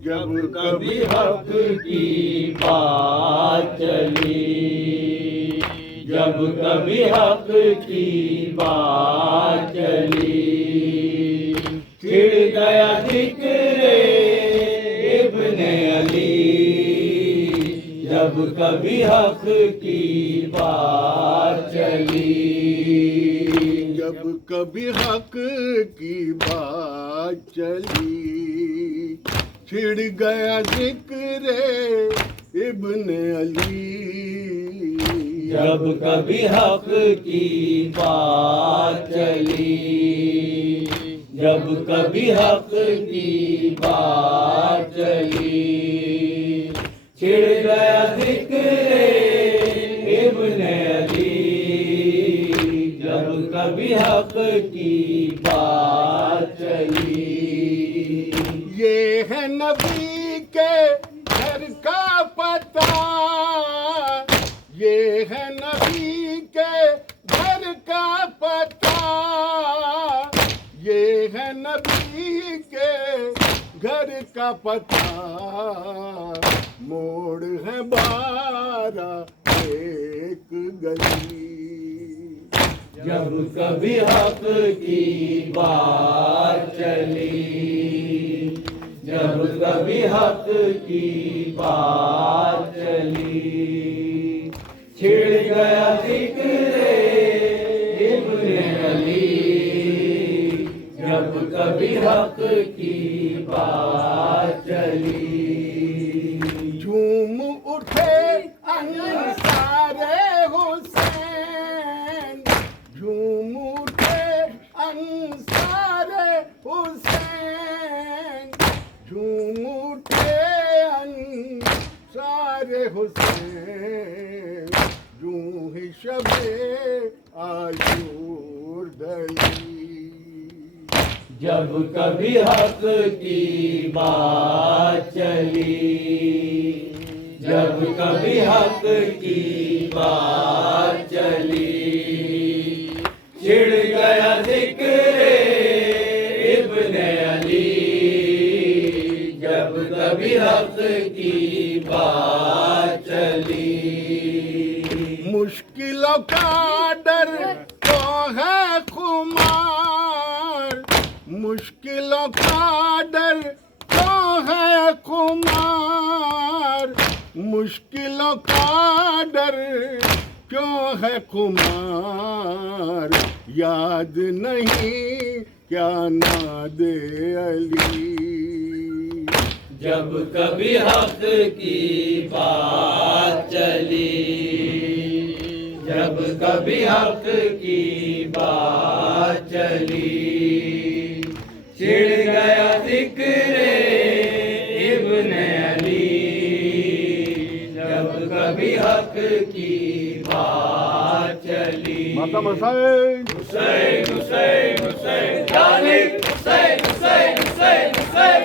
جب کبھی حق کی بات چلی، جب کبھی حق کی بات چلی، چھڑ گیا ذکر ابن علی، جب کبھی حق کی بات چلی، جب کبھی حق کی بات چلی، چھڑ گیا ذکر ابن علی، جب کبھی حق کی بات چلی، جب کبھی حق کی بات چلی، چھڑ گیا ذکر ابن علی، جب کبھی حق کی بات چلی۔ یہ ہے نبی کے گھر کا پتہ، یہ ہے نبی کے گھر کا پتہ، یہ ہے نبی کے گھر کا پتہ، موڑ ہے 12 ایک گلی، جب کبھی حق کی بات چلی، جب کبھی حق کی بات چلی، چھڑ گیا ذکر ابن علی، جب کبھی حق کی بات چلی، جھوم اٹھے انصار حسین، جھوم اٹھے انصار حسین، جھوم اٹھے انصار حسین، جوں ہی شب عاشور ڈلی، جب کبھی حق کی بات چلی، جب کبھی حق کی بات چلی، چھڑ گیا ذکر ابن علی، جب کبھی حق کی بات چلی، مشکلوں کا ڈر تو ہے خمار، مشکلوں کا ڈر تو ہے خمار، مشکلوں کا ڈر کیوں ہے خمار، یاد نہیں کیا ناد علی، جب کبھی حق کی بات چلی، جب کبھی حق کی بات چلی، چھڑ گیا ذکر ابن علی، جب کبھی حق کی بات چلی، ماتم حسین حسین حسین حسین، حسین حسین حسین حسین حسین